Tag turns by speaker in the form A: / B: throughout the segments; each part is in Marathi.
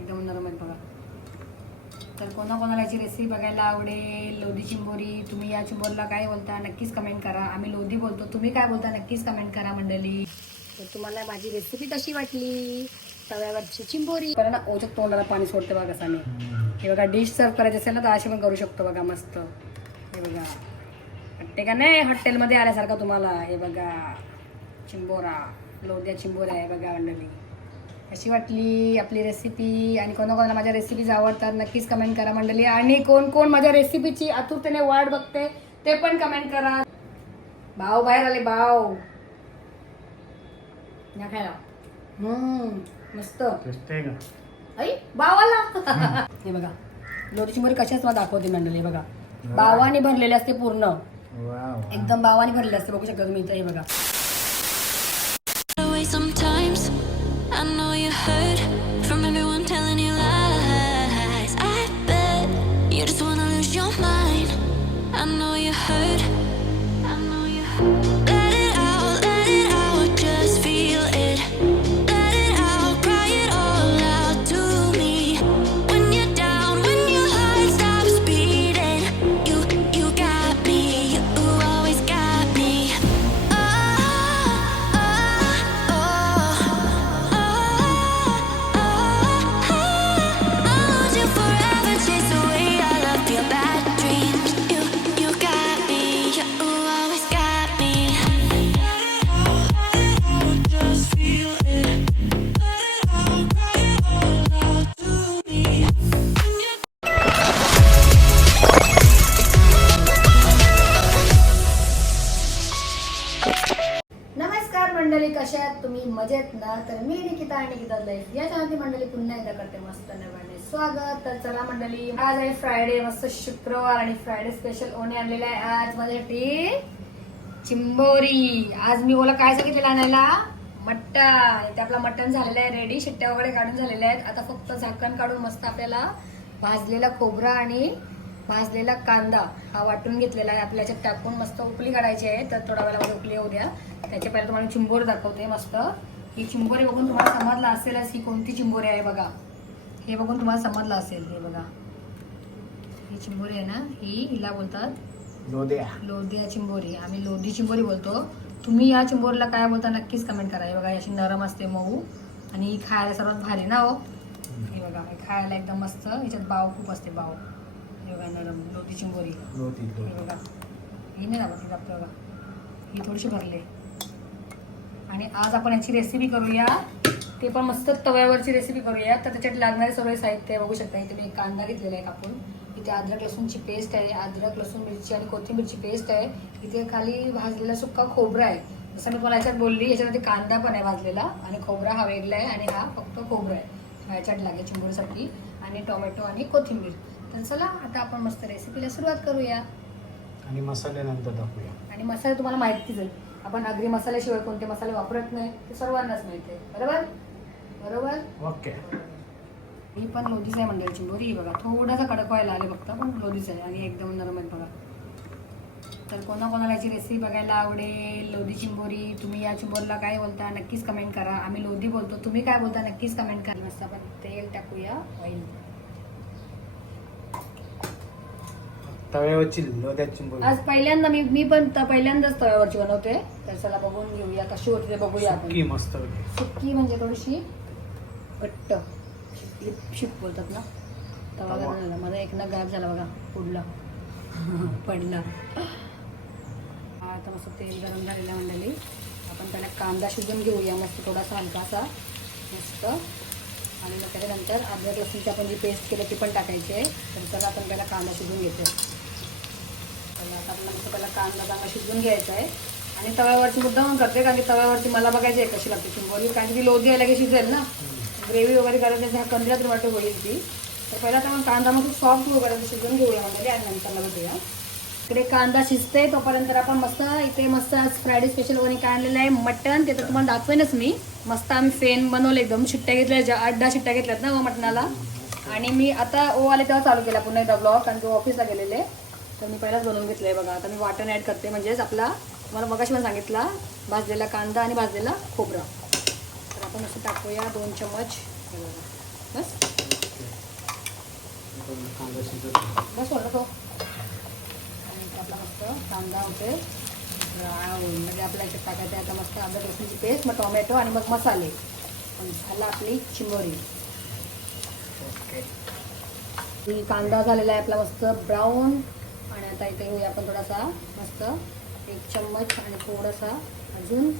A: एकदम नरम आहेत बघा. तर कोणाकोणाला याची रेसिपी बघायला आवडेल लोधी चिंबोरी तुम्ही या चिंबोरीला काय बोलता नक्कीच कमेंट करा. आम्ही लोधी बोलतो तुम्ही काय बोलता नक्कीच कमेंट करा मंडळी. तर तुम्हाला माझी रेसिपी कशी वाटली? तव्यावरची चिंबोरी. बरं ना ओचक तोंडाला पाणी सोडते बघा कसं मी हे बघा डिश सर्व करायची असेल ना तर अशी पण करू शकतो बघा मस्त. हे बघा. वाटते का नाही? हॉटेलमध्ये आल्यासारखं तुम्हाला. हे बघा. चिंबोरा. लोध्या चिंबोरा आहे बघा मंडळी. कशी वाटली आपली रेसिपी आणि कोणाकोणाला माझ्या रेसिपीज आवडतात नक्कीच कमेंट करा मंडळी. आणि कोण कोण माझ्या रेसिपीची आतुरतेने वाट बघते ते पण कमेंट करा. भाऊ बाहेर आले या खायला. हम्म मस्त. आई बावाला हे बघा लोटीची मोरी कशाच मला दाखवते मंडळी हे बघा. बावाने भरलेले असते पूर्ण. एकदम बावाने भरलेले असते बघू शकता तुम्ही इथं हे बघा. मजेत ना? तर मी निकिता आणि निकिता लाईफ या चॅनलची मंडळी पुन्हा एकदा करते मस्त नव्याने स्वागत. तर चला मंडळी आज आहे फ्रायडे मस्त शुक्रवार आणि फ्रायडे स्पेशल ओने आणलेला आहे आज माझ्यासाठी चिंबोरी. आज मी ओला काय सांगितलेलं आणायला? मट्टन ते आपला मटण झालेलं आहे रेडी शिट्ट्या वगैरे काढून झालेल्या आहेत. आता फक्त झाकण काढून मस्त आपल्याला भाजलेला खोबरा आणि भाजलेला कांदा हा वाटून घेतलेला आहे. आपल्या याच्यात टाकून मस्त उकली काढायची आहे. तर थोडा वेळामध्ये उकली होऊ द्या. त्याच्या पहिला तुम्हाला चिंबोर दाखवते मस्त. ही चिंबोरी बघून तुम्हाला समजलं असेलच ही कोणती चिंबोरी आहे बघा. हे बघून तुम्हाला समजलं असेल हे बघा. ही चिंबोरी आहे ना ही हिला बोलतात
B: लोद्या
A: लोधिया चिंबोरी. आम्ही लोधी चिंबोरी बोलतो. तुम्ही या चिंबोरीला काय बोलता नक्कीच कमेंट करा. हे बघा अशी नरम असते मऊ. आणि ही खायला सर्वात भारी ना हो? हे बघा खायला एकदम मस्त. ह्याच्यात बाव खूप असते बाव. हे बघा नरम लोधी चिंबोरी. हे.
B: लोदी
A: बघा ही नाही ही दाबतो बघा. ही थोडीशी भरले. आणि आज आपण याची रेसिपी करूया. ते पण मस्त तव्यावरची रेसिपी करूया. तर त्याच्यात लागणारे सगळे साहित्य बघू शकता. इथे मी एक कांदा घेतलेला आहे कापून. इथे अद्रक लसूणची पेस्ट आहे. अद्रक लसूण मिरची आणि कोथिंबीरची पेस्ट आहे. इथे खाली भाजलेला सुक्का खोबरा आहे. जसं मी तुम्हाला याच्यात बोलली याच्यामध्ये कांदा पण आहे भाजलेला. आणि खोबरा हा वेगळा आहे आणि हा फक्त खोबरा आहे. हा याच्यात लागेल चिंबोरीसाठी आणि टोमॅटो आणि कोथिंबीर. तर चला आता आपण मस्त रेसिपीला सुरुवात करूया.
B: आणि मसाले नंतर दाखवूया.
A: आणि मसाले तुम्हाला माहितीच आहे. आपण अगदी मसाल्याशिवाय कोणते मसाले वापरत नाही ते सर्वांनाच माहिती आहे. बरोबर? बरोबर?
B: ओके.
A: ही पण लोधीच आहे मंडळी चिंबोरी ही बघा. थोडासा कडक व्हायला आले फक्त पण लोधीच आहे. आणि एकदम नरम आहेत बघा. तर कोणाकोणाला याची रेसिपी बघायला आवडेल लोधी चिंबोरी तुम्ही या चिंबोरीला काय बोलता नक्कीच कमेंट करा. आम्ही लोधी बोलतो तुम्ही काय बोलता नक्कीच कमेंट करा. मस्त आपण तेल टाकूया ऑइल
B: तव्यावरची लोद्या चिंबोरी
A: आज पहिल्यांदा मी मी पण त- पहिल्यांदाच तव्यावरची बनवते. तर चला बघून घेऊया कशी होती ते बघूया आपण.
B: सुकी मस्त होती.
A: सुक्की म्हणजे थोडीशी घट्ट. शिप बोलतात ना? तवा
B: तवा.
A: गरम झाला. माझा एक ना गायब झाला बघा पुडला पडला. हा आता मस्त तेल गरम झालेलं मंडळी. आपण त्याला कांदा शिजून घेऊया. मस्त थोडासा हलकासा. मस्त. आणि मग त्याच्यानंतर अद्रक लसूणची आपण जी पेस्ट केली ती पण टाकायची आहे. तर चला आपण त्याला कांदा शिजून घेतो तर आता कांदा चांगला शिजवून घ्यायचा आहे. आणि तव्यावरची मुद्दाम करते कारण की तव्यावरती मला बघायची आहे कशी लागते चिंबोरी कारण की ती लोधी यायला की शिजेल ना. ग्रेव्ही वगैरे करायची हा कंदिला तर वाटत होईल ती. तर पहिला तर कांदा मग सॉफ्ट वगैरे शिजवून घेऊया म्हणजे आणि नंतर भेटूया इकडे कांदा शिजते तोपर्यंत तर आपण मस्त इथे मस्त आज फ्रायडे स्पेशल कोणी काय आणलेलं आहे? मटन ते तर तुम्हाला दाखवेनच मी. मस्त आम्ही फेन बनवलं एकदम शिट्ट्या घेतल्या ज्या आठ दहा शिट्ट्या घेतल्यात ना हो मटणाला. आणि मी आता ओ आले तेव्हा चालू केला पुन्हा एकदा ब्लॉग कारण की ऑफिसला गेलेले. तर मी पहिलाच बनवून घेतलंय बघा. आता मी वाटण ॲड करते. म्हणजेच आपला मला मगाशी पण सांगितला भाजलेला कांदा आणि भाजलेला खोबरा. तर आपण असं टाकूया दोन चम्मच. बस
B: आहे.
A: बस. सोडलं तो आणि इथे आपला मस्त कांदा होते म्हणजे आपल्या याच्यात टाकायचं आहे. आता मस्त अद्रक लसूणची पेस्ट मग टोमॅटो आणि मग मसाले. झाला आपली चिंबोरी
B: ओके.
A: कांदा झालेला आहे आपला मस्त ब्राऊन. आता इथे घेऊया आपण थोडासा मस्त एक चम्मच आणि थोडासा अजून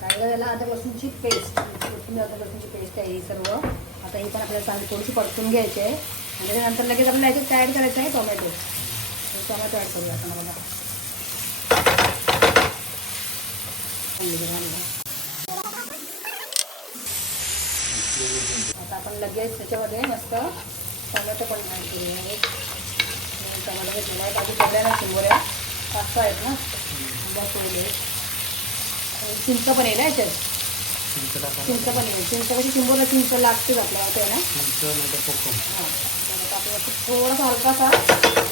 A: काय त्याला आता लसूणची पेस्ट कोथिंबीर आता लसूणची पेस्ट आहे ही सर्व. आता ही पण आपल्याला चांगली थोडीशी परतून घ्यायची आहे. आणि त्याच्यानंतर लगेच आपल्याला याच्यात ॲड करायचं आहे टोमॅटो टोमॅटो ॲड करूया आपण बघा. आता आपण लगेच त्याच्यामध्ये मस्त टोमॅटो पण ॲड करूया. एक दोन टोमॅटो घेतलेला आहे बाजू सगळ्या ना. चिंबोऱ्या पाच सहा आहेत ना बस होईल एक. आणि चिंच पण येईल याच्यात
B: चिंच
A: पण येईल चिंच कशी चिंबोरला चिंच लागतेच आपल्याला ते ना हां आपल्याला असं थोडासा हलकासा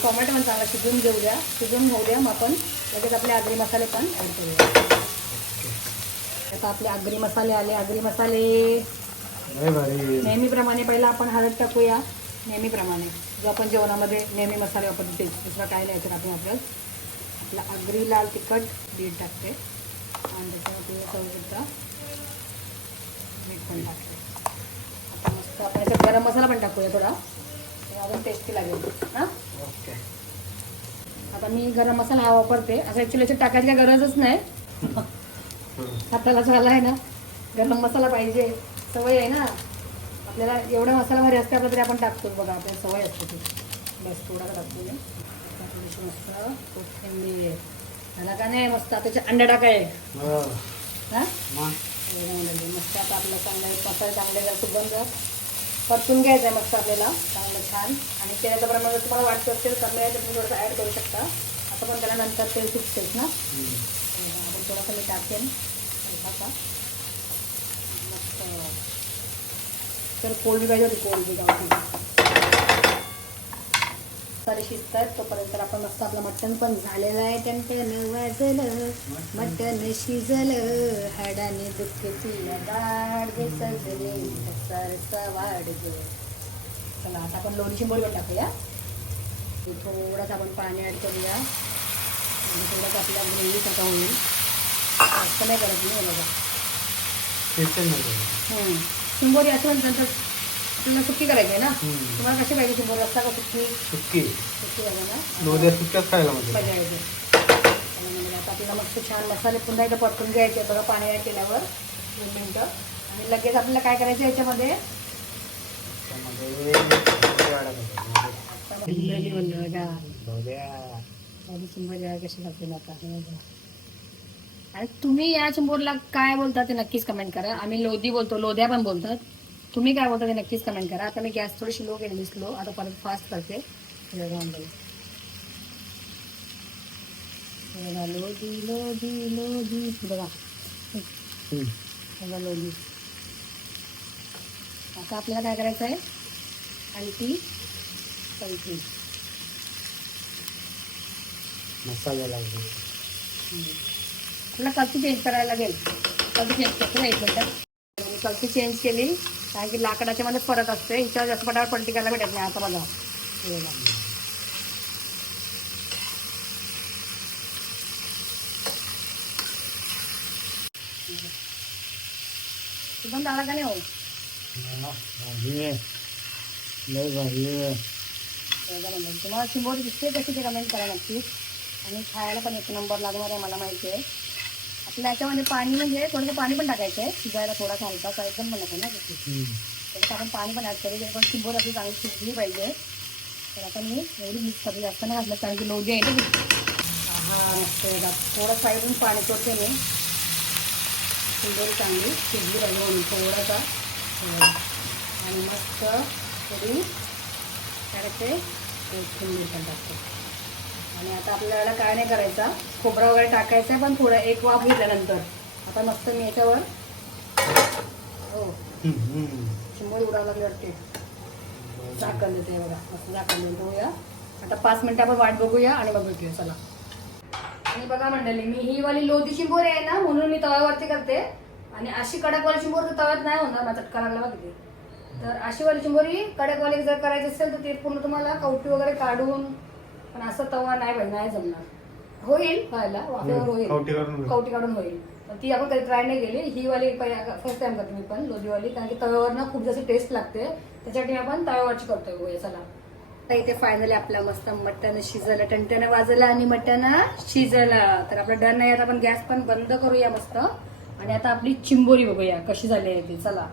A: टोमॅटो पण चांगला शिजून घेऊ द्या. शिजून होऊ द्या. मग आपण लगेच आपले आगरी मसाले पण ॲड करूया. आता आपले आगरी मसाले आले. आगरी मसाले नेहमीप्रमाणे पहिला आपण हळद टाकूया. नेहमीप्रमाणे. जो आपण जेवणामध्ये नेहमी मसाले वापरतो तेच दुसरा काय नाही याच्यात आपण वापरत आपला आगरी लाल तिखट दीड टाकते. आणि त्याच्यामध्ये चवीपुरता मीठ पण टाकते. आता मस्त आपण याच्यात गरम मसाला पण टाकूया थोडा. ते अजून टेस्टी लागेल. हां?
B: ओके
A: आता मी गरम मसाला हा वापरते. असं ॲक्च्युली याच्यात टाकायची काय गरजच नाही. आपल्याला झाला आहे ना गरम मसाला पाहिजे. सवय आहे ना. आपल्याला एवढा मसाला भारी असते आपला तरी आपण टाकतो. बघा आपल्याला सवय असते ती. बस थोडा टाकतो आता थोडीशी मस्त कोथिंबीर. झाला का नाही मस्त आता त्याचे अंडा टाकाय.
B: हो.
A: हां मस्त आता आपलं चांगलं मसाले चांगले जर सुगंध परतून घ्यायचं आहे मस्त आपल्याला. चांगलं छान. आणि तेलाचं प्रमाण जर तुम्हाला वाटतं असेल कमी आहे तर तुम्ही थोडंसं ॲड करू शकता. असं पण त्याला नंतर तेल सुटतेच ना. आपण थोडंसं मी टाकेन. मस्त. तर कोळी पाहिजे होती कोळी गावठी सारे शिजत आहेत तोपर्यंत तर आपण मस्त आपलं मटण पण झालेलं आहे. टन वाजलं मटण शिजलं. हाडाने दाड गे सजले सरसा वाढ गे. चला आता आपण लोणी पण टाकूया. थोडंसं आपण पाणी ॲड करूया. म्हणजे थोडंसं आपल्या ग्रेव्ही सारखा होईल जास्त नाही करत मी हे बघा. शिंबोरी असं म्हणतात तर आपल्याला सुट्टी करायची आहे ना. तुम्हाला कशी पाहिजे शिंबोरी रस्ता का सुट्टी
B: सुक्की
A: सुट्टी पाहिजे ना.
B: खायला म्हणजे.
A: मजा येते. आणि म्हणजे आता आपल्याला मस्त छान मसाले पुन्हा एकदा परतून घ्यायचे बघा पाणी ॲड केल्यावर. दोन मिनटं. आणि लगेच आपल्याला काय करायचं याच्यामध्ये. आता कशी लागते? ना आता. आणि तुम्ही या चिंबोरला काय बोलता ते नक्कीच कमेंट करा. आम्ही लोधी बोलतो लोध्या पण बोलतात. तुम्ही काय बोलता ते नक्कीच कमेंट करा. आता मी गॅस थोडीशी लो केली स्लो आता परत फास्ट करते. बघा लोधी लोधी लोधी. बघा.
B: हम्म.
A: बघा लोधी. आता आपल्याला काय करायचं आहे? आणि ती कलटी
B: मसाला लागले.
A: मला कलती चेंज करायला लागेल. कलती चेंज करतो ना एक मिनटं कलती चेंज केली. कारण की लाकडाच्या मध्ये फरक असते हिच्यावर जास्त पटावर पलटी करायला भेटत नाही आता बघा. हे झाला का नाही हो? तुम्हाला चिंबोरी दिसते कशी ते कमेंट करा नक्की आणि खायला पण एक नंबर लागणार आहे मला माहिती आहे. आपल्या याच्यामध्ये पाणी म्हणजे थोडंसं पाणी पण टाकायचं आहे. शिजायला थोडासा हलकासा एकदम पण नको ना. त्याच्यात आपण पाणी पण ॲड करू. पण चिंबोर आपली चांगली शिजली पाहिजे. तर आता मी एवढी मिक्स करते जास्त नाही घातलं कारण की लोजी आहे ना हा मस्त आहे. थोडं साईडून पाणी सोडते मी. चिंबोरी चांगली शिजली पाहिजे म्हणून थोडासा. आणि मस्त थोडी टाकते कोथिंबीर पण टाकते. आणि आता आपल्याला काय नाही करायचा. खोबरा वगैरे टाकायचा आहे पण थोडं एक वाफ घेतल्यानंतर. आता मस्त मी याच्यावर हो.
B: हम्म,
A: उडावं लागली वाटते. झाकण देते बघा. मस्त झाकण देऊन आता पाच मिनटं आपण वाट बघूया आणि मग भेटूया. चला. आणि बघा मंडळी मी ही वाली लोधी चिंबोरी आहे ना म्हणून मी तव्यावरती करते. आणि अशी कडकवाली चिंबोरी तर तव्यात नाही होणार ना चटका लागला बघते तर अशी वाली चिंबोरी कडकवाली जर करायची असेल तर ते पूर्ण तुम्हाला कवटी वगैरे काढून पण असं तवा नाही भाई नाही जमणार. होईल व्हायला वाफेवर होईल.
B: कवटी काढून होईल.
A: कवटी काढून होईल. पण ती आपण कधी ट्राय नाही केली. ही वाली फर्स्ट टाइम करते मी पण लोधीवाली कारण की तव्यावर ना खूप जास्त टेस्ट लागते. त्याच्यासाठी आपण तव्यावरची करतोय होय चला आता इथे फायनली आपला मस्त मटन शिजलं टणटण वाजलं आणि मटन शिजलं. तर आपलं डन आहे. आता आपण गॅस पण बंद करूया मस्त. आणि आता आपली चिंबोरी बघूया कशी झाली आहे ती. चला.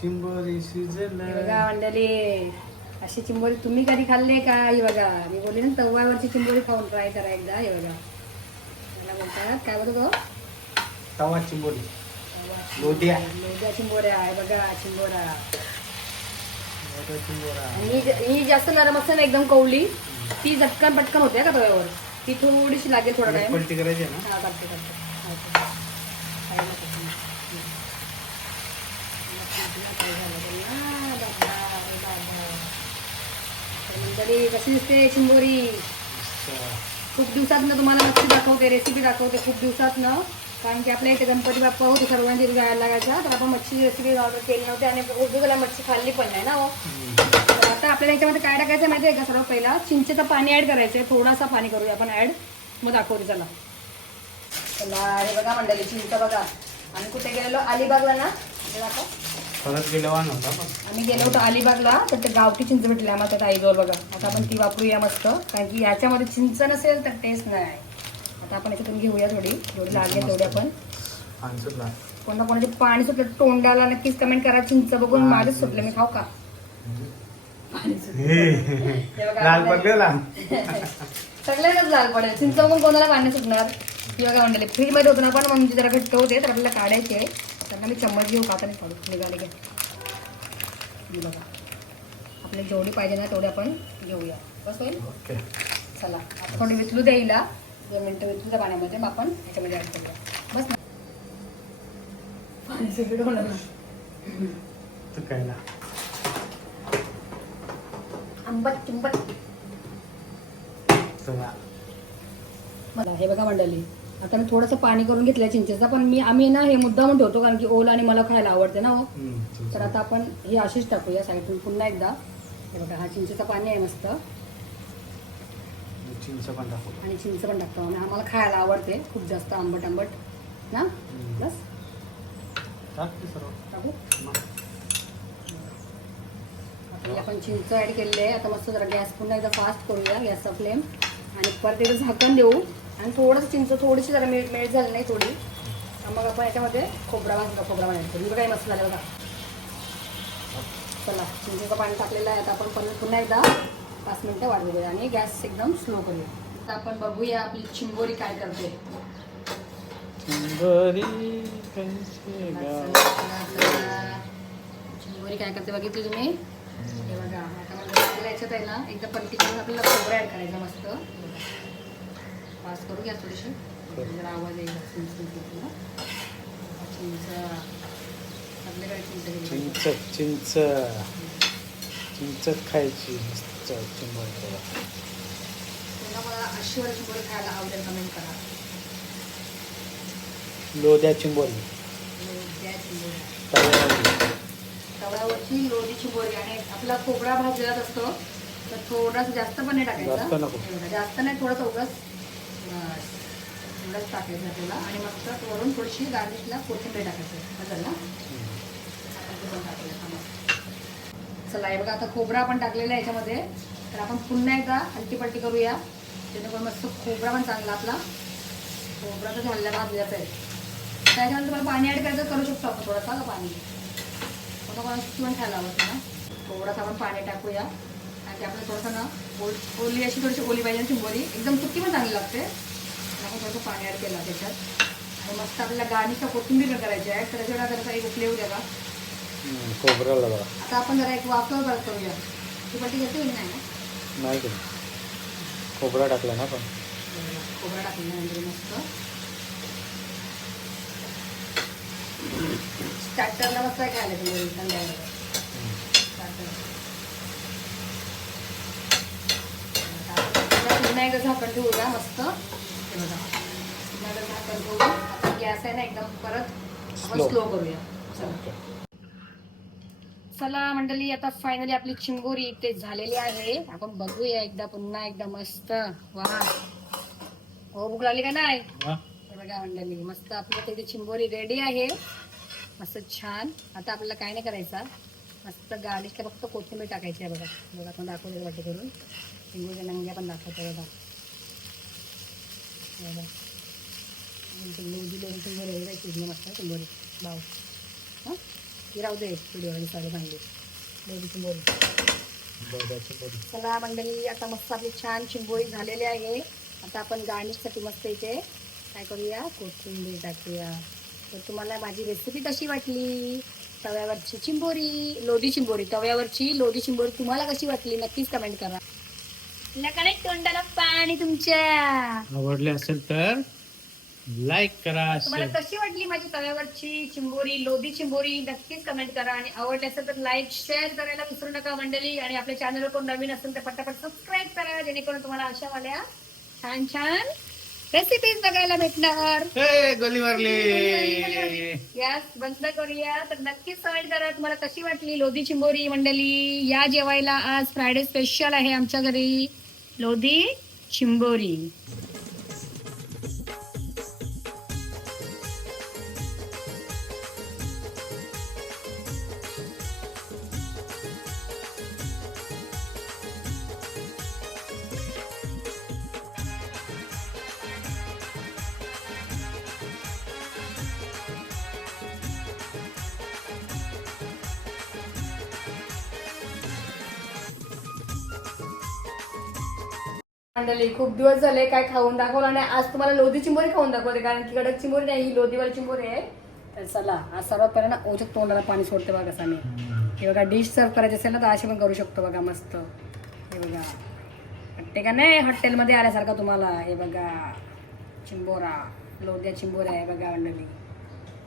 B: चिंबोरी
A: हे
B: शिजलं
A: बघा मंडळी. अशी चिंबोरी तुम्ही कधी खाल्ले का? ही बघा मी बोलले ना तव्यावरची चिंबोरी खाऊन ट्राय करा एकदा हे बघा. मला म्हणतात काय बघतो
B: तवा चिंबोरी. लोधिया.
A: लोध्या चिंबोऱ्या आहे बघा चिंबोरा. ही जास्त नरम असते ना एकदम कवली ती झटकन पटकन होते का तव्यावर? ती थोडीशी लागेल थोडा टाइम
B: पलटी करायची ना?
A: हा करते करते. काय नको तुम्ही. हम्म. मग तुला काय झालं तर ना, बाबा, रे बाबा. तर मंडळी कशी दिसते चिंबोरी खूप दिवसात ना तुम्हाला मच्छी दाखवते रेसिपी दाखवते खूप दिवसात ना कारण की आपल्या इथे गणपती बाप्पा होते सर्वांची गायला लागायचा. तर आपण मच्छी रेसिपी ऑर्डर केली नव्हती आणि उद्योगाला मच्छी खाल्ली पण नाही ना हो. तर आता आपल्याला याच्यामध्ये काय टाकायचं माहिती आहे का सर्व पहिला चिंचेचं पाणी ॲड करायचं आहे थोडासा पाणी करूया आपण ॲड मग दाखवते चला. चला हे बघा मंडळी चिंच बघा. आम्ही कुठे गेलेलो? अलिबागला ना?
B: परत गेल्यावर पण
A: आम्ही गेलो होतो अलिबागला तर ते गावठी चिंच भेटली आम्हाला त्या आईजवळ बघा. आता आपण ती वापरूया मस्त कारण की याच्यामध्ये चिंच नसेल तर टेस्ट नाही. आता आपण याच्यातून घेऊया थोडी जेवढी लागेल तेवढी आपण.
B: सुटला.
A: कोणा कोणाचे पाणी सुटलं तोंडाला नक्कीच कमेंट करा चिंच बघून माझंच सुटलं मी खाऊ का? पाणी सुटलं. हे बघा,
B: लाल पडलेला
A: सगळ्यांनाच लाल पडेल. चिंच बघून कोणाला पाणी सुटणार? ही बघा म्हणले फ्रीजमध्ये होतं ना पण म्हणजे जरा घट्ट होते तर आपल्याला काढायचे आहे. तर मी चम्मच घेऊ का? नाही काढू. निघाले घे ही बघा. आपल्याला जेवढी पाहिजे ना तेवढी आपण घेऊया. बस होईल? चला. थोडी विचलू द्यायला दोन मिनटं विचलू त्या पाण्यामध्ये. मग आपण याच्यामध्ये ऍड करूया. बस ना. पाणी सगळं होणार ना. आंबट चिंबट
B: चला.
A: मला हे बघा मंडळी. आता मी थोडंसं पाणी करून घेतलं चिंचेचं पण मी आम्ही ना हे मुद्दाम ठेवतो कारण की ओल आणि मला खायला आवडते ना हो. तर आता आपण हे अशीच टाकूया साईडून पुन्हा एकदा. हे बघा हा चिंचेचं पाणी आहे मस्त.
B: चिंच पण टाकू.
A: आणि चिंच पण टाकतो आणि आम्हाला खायला आवडते खूप जास्त आंबट आंबट ना. बस.
B: टाकते
A: टाकू? आपण चिंच ॲड केलेली आहे. आता मस्त जरा गॅस पुन्हा एकदा फास्ट करूया गॅसचा फ्लेम आणि परत एकदा झाकण देऊ. आणि थोडंसं चिंच थोडीशी जरा मेल्ट मेल्ट झाली नाही थोडी. मग आपण याच्यामध्ये खोबरा भाजला खोबरा बनायचं बघा काही मस्त झालं बघा. चला चिंचेचं पाणी टाकलेलं आहे. आता आपण पण- पुन्हा एकदा पाच मिनटं वाढ देऊया आणि गॅस एकदम स्लो करूया. आता आपण बघूया आपली चिंबोरी काय करते.
B: चिंबोरी
A: काय करते बघितली तुम्ही? हे बघा आता याच्यात आहे ना एकदा पलटी करून आपल्याला खोबरं ॲड करायचं मस्त. पास करू घ्या थोडीशी जरा आवाज येईल चिंच चिंच. चिंच आपल्याकडे चिंच घेतली.
B: चिंच चिंच. चिंचच खायची मस्त
A: पुन्हा मला अशी वाली चिंबोरी खायला आवडेल कमेंट करा.
B: लोद्या चिंबोरी.
A: लोध्या चिंबोरी.
B: तव्यावरची.
A: तव्यावरची लोधी चिंबोरी आणि आपला खोबरा भाजलेलाच असतो तर थोडासा जास्त पण नाही टाकायचा.
B: जास्त
A: नाही थोडंसं उगाच. एवढंच टाकायचं त्याला आणि मस्त वरून थोडीशी गार्निशला कोथिंबीर टाकायचं बदल ना? चला हे बघा आता खोबरा आपण टाकलेला आहे याच्यामध्ये. तर आपण पुन्हा एकदा हलकी करूया. जेणेकरून मस्त खोबरा पण चांगला आपला खोबरा तर झालेला भाजल्याच आहे. त्याच्यानंतर तुम्हाला पाणी ॲड करायचं करू शकतो आपण थोडासा का पाणी. कोणा कोणाला पण खायला आवडतं ना? थोडंसं आपण पाणी टाकूया. आणि ते आपल्याला थोडंसं ना ओल ओली अशी थोडीशी ओली पाहिजे ना एकदम सुकी पण चांगली लागते. थोडंसं पाणी ॲड केलं त्याच्यात. आणि मस्त आपल्याला गाणीचा कोथिंबीर करायची आहे तर त्याच्यावर आता एक येऊ द्या
B: खोबऱ्याला बघा
A: आता आपण जरा एक वाफर परत करूया ती पट्टी घेते नाही? ना
B: नाही खोबरा टाकला ना पण
A: खोबरा टाकल्यानंतर मस्त. स्टार्टरला मस्त खायला तुम्ही स्टार्टर एकदा झाकण ठेवूया मस्त. हे बघा झाकण आता गॅस आहे ना एकदम परत आपण. स्लो करूया. चला. चला मंडळी आता फायनली आपली चिंबोरी इथे झालेली आहे. आपण बघूया एकदा पुन्हा एकदा मस्त. वा. हो भूक लागली का नाही. हे बघा मंडळी मस्त आपल्या तिथे चिंबोरी रेडी आहे. मस्त छान. आता आपल्याला काय नाही करायचा. मस्त गाडीत फक्त कोथिंबीर टाकायची आहे बघा. बघा आपण दाखवलं वाटे करून चिंबोरीच्या नंग्या पण दाखवतो बघा. हे बघा. चिंबोरी मस्त चिंबोरी बाव हां ती राहू दे व्हिडिओ आणि सारे चिंबोरी चला मंडळी आता मस्त आपली छान चिंबोरी झालेली आहे आता आपण गार्निशसाठी मस्त इथे काय करूया कोथिंबीर टाकूया तर तुम्हाला माझी रेसिपी कशी वाटली तव्यावरची चिंबोरी लोधी चिंबोरी तव्यावरची लोधी चिंबोरी तुम्हाला कशी वाटली नक्कीच कमेंट करा आपल्याकडे तोंडाला पाणी तुमच्या.
B: आवडले असेल तर लाईक करा
A: तुम्हाला. कशी वाटली माझी तव्यावरची चिंबोरी लोधी चिंबोरी? नक्कीच कमेंट करा. आणि आवडली असेल तर लाईक शेअर करायला विसरू नका मंडळी. आणि आपल्या चॅनलवर कोण नवीन असेल तर पटापट सबस्क्राईब करा जेणेकरून तुम्हाला अशा वाल्या छान छान रेसिपीज बघायला भेटणार.
B: गोली मारली.
A: गॅस बंद करूया. तर नक्कीच कमेंट करा. तुम्हाला कशी वाटली लोधी चिंबोरी मंडळी? या जेवायला आज फ्रायडे स्पेशल आहे आमच्या घरी. लोधी चिंबोरी मंडळी खूप दिवस झाले काय खाऊन दाखवलं नाही. आज तुम्हाला लोधी चिंबोरी खाऊन दाखवते कारण की कडक चिंबोरी नाही ही लोधीवाली चिंबोरी आहे. तर चला आज सर्वात पहिला ना ओचक तोंडाला पाणी सोडते बघा कसं मी हे बघा डिश सर्व करायची असेल ना तर अशी पण करू शकतो बघा मस्त. हे बघा. हट्टे का नाही हॉटेलमध्ये आल्यासारखं तुम्हाला. हे बघा चिंबोरा लोध्या चिंबोरा आहे बघा मंडळी.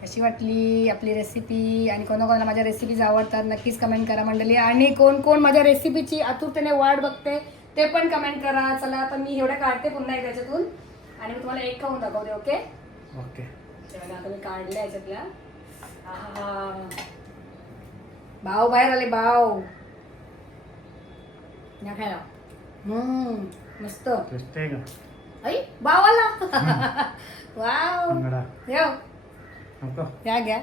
A: कशी वाटली आपली रेसिपी आणि कोणाकोणाला माझ्या रेसिपीज आवडतात नक्कीच कमेंट करा मंडळी. आणि कोण कोण माझ्या रेसिपीची आतुरतेने वाट बघते ते पण कमेंट करा. चला आता मी एवढ्या काढते पुन्हा एक त्याच्यातून आणि मी तुम्हाला एक खाऊन दाखवते ओके?
B: ओके.
A: चला, आता मी काढल्या याच्यातल्या. भाव बाहेर आले भाव. या खायला. हम्म मस्त.
B: का?
A: आई भाव आला. वाव. येऊ
B: नको.
A: घ्या.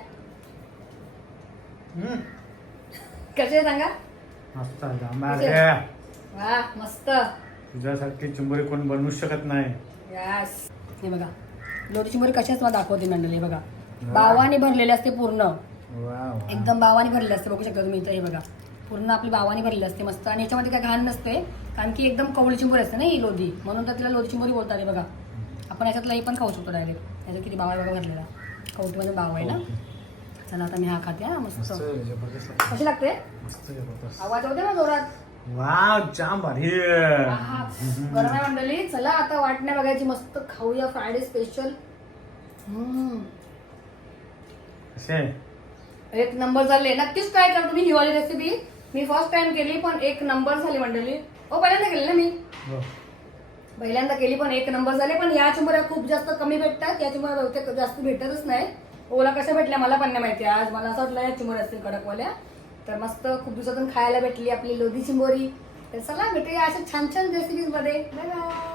A: कसे सांगा?
B: मस्त.
A: वा मस्त.
B: तुझ्यासारखी चिंबोरी कोण बनवू शकत नाही.
A: यस हे बघा लोणी चिंबोरी कशाच मला दाखवते मंडळी हे बघा. बावाने भरलेले असते पूर्ण.
B: वाव
A: एकदम बावाने भरलेले असते बघू शकता तुम्ही इथं हे बघा. पूर्ण आपली बावाने भरलेली असते मस्त. आणि याच्यामध्ये काय घाण नसते कारण की एकदम कवळी चिंबोरी असते ना ही लोधी. म्हणून तर तिला लोधी चिंबोरी बोलतात हे बघा. आपण याच्यातलाही पण खाऊ शकतो डायरेक्ट याच्यात किती बावा आहे बघा भरलेला. कवटीमध्ये बाव आहे ना. चला आता मी हा खाते हा मस्त.
B: मस्त जबरदस्त.
A: कशी लागते?
B: मस्त जबरदस्त.
A: आवाज होते ना जोरात.
B: वाव जाम भारी
A: गरम मंडळी. चला आता वाटण्या बघायची मस्त खाऊया फ्रायडे स्पेशल
B: कसे?
A: एक नंबर झाले. नक्कीच ट्राय करा तुम्ही हिवाळी रेसिपी मी फर्स्ट टाइम केली पण एक नंबर झाली मंडळी. हो पहिल्यांदा केली ना मी?
B: हो.
A: पहिल्यांदा केली पण एक नंबर झाले. पण या चिंबऱ्या खूप जास्त कमी भेटतात. या चिंबऱ्या बहुतेक जास्त भेटतच नाही. ओला कशा भेटल्या मला पण नाही माहिती. आज मला असं वाटलं या चिंबोऱ्या असतील कडकवाल्या. तर मस्त खूप दिवसातून खायला भेटली आपली लोधी चिंबोरी. तर चला भेटूया अशा छान छान रेसिपीजमध्ये. Bye bye